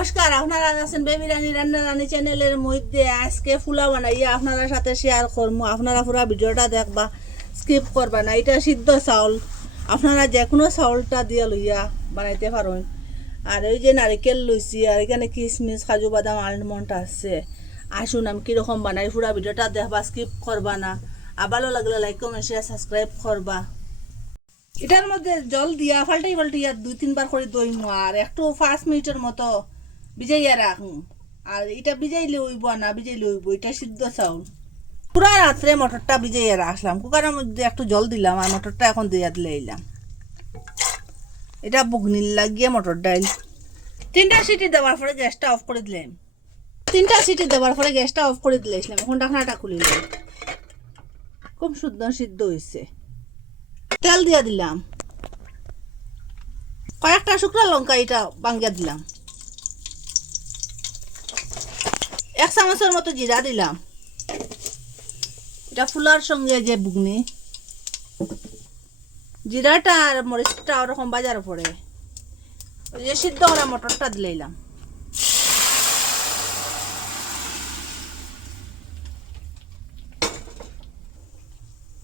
নমস্কার, আপনারা আছেন বেবি রানী রান্না রানী চ্যানেলের মধ্যে। আজকে ফুলা বানাইয়া আপনারা সাথে শেয়ার করবো। আপনারা পুরো ভিডিওটা দেখবা, স্কিপ করবা না। এটা সিদ্ধ চাউল, আপনারা যে কোনো চাউলটা দিয়ে লইয়া বানাইতে পারেন। আর ওই যে নারিকেল লইছি, আর এখানে কিশমিশ কাজু বাদাম আলমন্ড আছে। আসুন আমি কীরকম বানাই, পুরো ভিডিওটা দেখবা, স্কিপ করবা না। আর ভালো লাগলে লাইক কমেন্ট শেয়ার সাবস্ক্রাইব করবা। এটার মধ্যে জল দিয়া ফাল্টাইয়া 2-3 বার করে দইমু, আর একটু 5 মিনিটের মতো ভিজাইয়া রাখুন। আর এটা ভিজাইলে হইব না, ভিজাইলে হইব। এটা সিদ্ধ চাউল। পুরা রাত্রে মটরটা ভিজাইয়া রাখলাম, কুকারের মধ্যে একটু জল দিলাম, আর মটরটা এখন দিয়া দিলে এলাম। এটা বুগনির লাগিয়ে মটর ডাইল 3টা সিটি দেওয়ার পরে গ্যাসটা অফ করে দিলাম। 3টা সিটি দেওয়ার পরে গ্যাসটা অফ করে দিলাম। এখন ঢাকনাটা খুলিলাম। খুব সুন্দর সিদ্ধ হয়েছে। তেল দিয়া দিলাম, কয়েকটা শুকনো লঙ্কা এটা ভাঙ্গিয়া দিলাম, 1 চামচের মতো জিরা দিলাম। এটা ফুলার সঙ্গে যে বুগনি, জিরাটা আর মরিচটা ওরকম বাজার পরে ওই যে সিদ্ধ করা মটরটা দিলাম।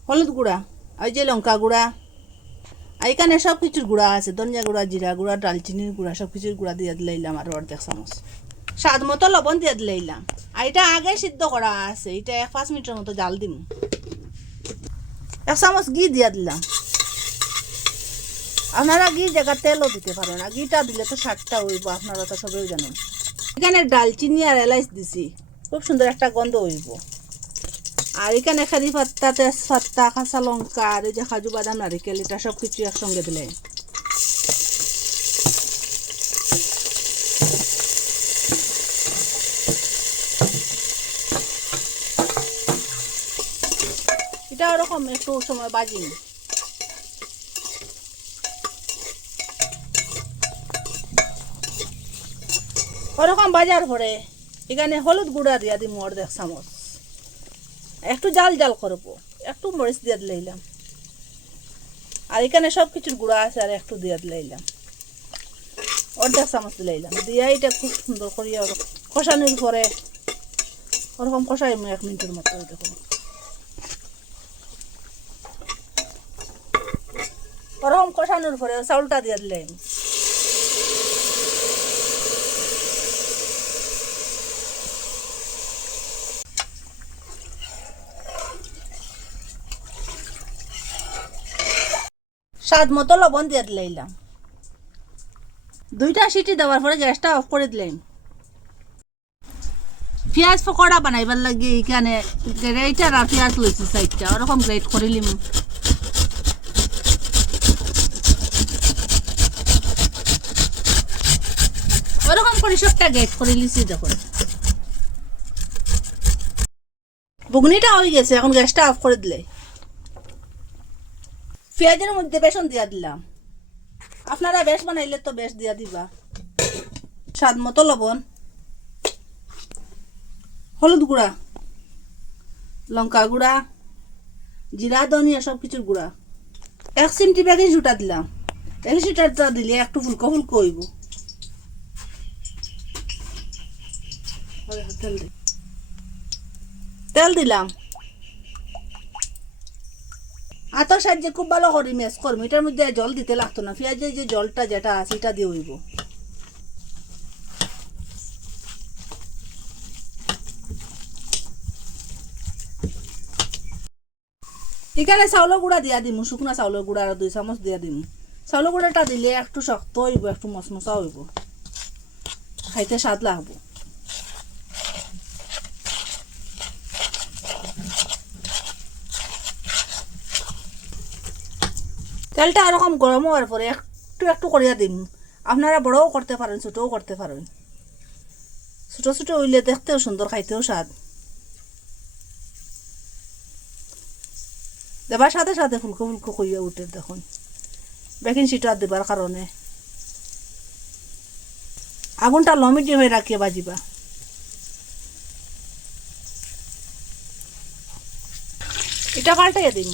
হলুদ গুঁড়া, ওই যে লঙ্কা গুঁড়া, এখানে সব কিছুর গুঁড়া আছে, ধনিয়া গুঁড়া, জিরা গুঁড়া, ডালচিনির গুঁড়া, সব কিছুর গুঁড়া দিয়ে দিলাম। আর 1.5 চামচ স্বাদ মতো লবণ দিয়ে দিলাম। আর এটা আগে সিদ্ধ করা আছে, এটা 5 মিনিটের মতো জাল দিম। 1 চামচ ঘি দিয়ে দিলাম। আপনারা ঘি জায়গা তেলও দিতে পারেন, আর ঘিটা দিলে তো স্বাদটা হইব, আপনারা তো সবাই জানেন। এখানে ডালচিনি আর এলাইচ দিছি, খুব সুন্দর একটা গন্ধ হইব। আর এখানে কারি পাত্তা, তেজপাত্তা, কাঁচা লঙ্কা, আর এই যে কাজু বাদাম নারিকেল, এটা সব কিছু একসঙ্গে দিলে। এটা ওরকম একটু সময় বাজি। ওরকম বাজার পরে এখানে হলুদ গুঁড়া দিয়া দিই 1.5 চামচ। একটু জাল জাল করবো, একটু মরিচ দিয়ে দিলাম। আর এখানে সব কিছুর গুঁড়া আছে, আর একটু দিয়ে দিলাম, 1.5 চামচ দিলাম। দিয়া এটা খুব সুন্দর করিয়া কষানোর পরে ওরকম কষাই 1 মিনিটের মতো। দেখুন ওরকম কষানোর পরে চাউলটা দিয়ে দিলাম। স্বাদ মতো লবণ দিয়ে দিলাম। 2টা সিটি দেওয়ার পরে গ্যাসটা অফ করে দিলাম। পেঁয়াজ পকোড়া বানাইবার লাগে এখানে গ্রেটার আর পেঁয়াজ লইছি 4টা, ওরকম গ্রেট করে লিম। ওরকম করে সবটা গ্রেট করে লিছি। দেখুন বুগনিটা হয়ে গেছে, এখন গ্যাসটা অফ করে দিলে পেঁয়াজের মধ্যে বেসন দিয়া দিলাম। আপনারা বেশ বানাইলে তো বেশ দিয়া দিবা। স্বাদ মতো লবণ, হলুদ গুঁড়া, লঙ্কা গুঁড়া, জিরা ধনিয়া সব কিছুর গুঁড়া, 1 চিমটি বেকিং সোডা দিলাম। বেকিং সোডাটা দিলে একটু ফুলকো ফুলকো হইব। তেল দিলাম। আতর সাহায্যে খুব ভালো করে ম্যাশ করবো। এটার মধ্যে জল দিতে লাগতো না, পেঁয়াজের যে জলটা যেটা আছে এটা দিয়ে হইব। এখানে চাউলের গুঁড়া দিয়া দিম, শুকনা চাউলের গুঁড়া আর 2 চামচ দিয়া দিম। চাউলের গুঁড়াটা দিলে একটু শক্ত হইব, একটু মচমচা হইব, খাইতে স্বাদ লাগবো। তেলটা এরকম গরম হওয়ার পরে একটু একটু করিয়া দিম। আপনারা বড়ও করতে পারেন, ছোটও করতে পারেন। ছোট ছোট হইলে দেখতেও সুন্দর, খাইতেও স্বাদ। দেবার সাথে সাথে ফুলকো ফুলকো করিয়া উঠে। দেখুন বেকিং সোডা দেবার কারণে আগুনটা লো মিডিয়ামে রাখিয়ে বাজিবা। এটা পাল্টাইয়া দিন,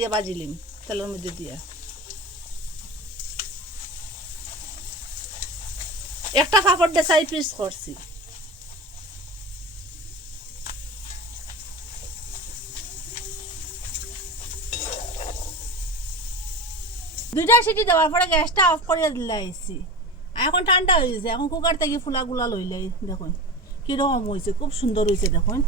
দিয়ে বাজিলিম তেলের মধ্যে দিয়া। একটা পাপড় দিয়ে 4 পিস করছি। দুইটা সিটি দেওয়ার পরে গ্যাসটা অফ করে দিলাইছি। এখন ঠান্ডা হয়েছে, এখন কুকার থেকে ফুলাগুলা লইলাই। দেখুন কিরকম হয়েছে, খুব সুন্দর হয়েছে দেখুন।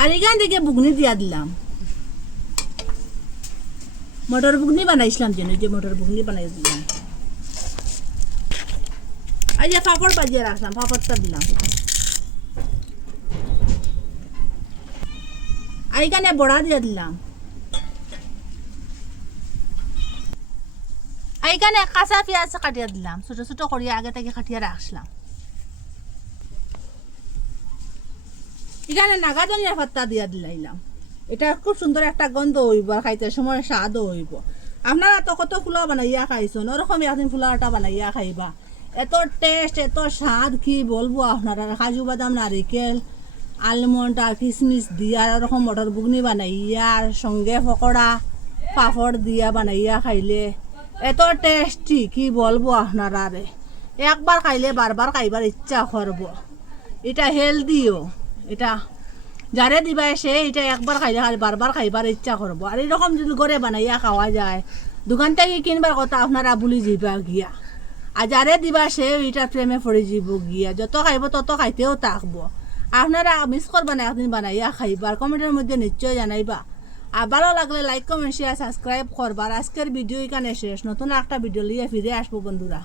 আর এখান থেকে বুগনি দিয়া দিলাম। মটর বুগনি বানাইছিলাম যেন, যে মটর বুগনি বানাই দিলাম। এই যে পাপড় বাজিয়ে রাখলাম, পাপড়টা দিলাম। আর এখানে বড়া দিয়ে দিলাম। আর এখানে কাঁচা পেঁয়াজ কাটিয়ে দিলাম, ছোট ছোট করিয়া আগে থেকে কাটিয়ে রাখলাম। এখানে নাগা ধনিয়া পাতা দিয়ে দিলাম। এটা খুব সুন্দর একটা গন্ধ হইব, আর খাইতে সময় স্বাদও হইব। আপনারা তো কত পোলাও বানাইয়া খাইছেন, ওরকম একদিন পোলাওটা বানাইয়া খাইবা। এত টেস্ট, এত স্বাদ কি বলবো আপনারা। কাজু বাদাম, নারিকেল, আলমন্ড আর কিশমিশ দিয়া ওরকম মটর বুগনি বানাইয়া, আর সঙ্গে পকোড়া পাপড় দিয়া বানাইয়া খাইলে এত টেস্টি কি বলবো আপনারা। একবার খাইলে বারবার খাইবার ইচ্ছা করব। এটা হেলদিও, এটা যারে দিবা সে এটা একবার খাইলে বারবার খাইবার ইচ্ছা করব। আর এরকম যদি ঘরে বানাইয়া খাওয়া যায়, দোকান থেকে কিনবার কথা আপনারা ভুলি যাইবা গিয়া। আর যারে দিবা সে এটা প্রেমে পড়ে যাব গিয়া, যত খাইব তত খাইতেও থাকবো। আপনারা মিস করবা না, একদিন বানাইয়া খাইবা। আর কমেন্টের মধ্যে নিশ্চয় জানাইবা। আর ভালো লাগলে লাইক, কমেন্ট, শেয়ার, সাবস্ক্রাইব করবা। আর আজকের ভিডিও এখানে শেষ, নতুন একটা ভিডিও নিয়ে ফিরে আসবো বন্ধুরা।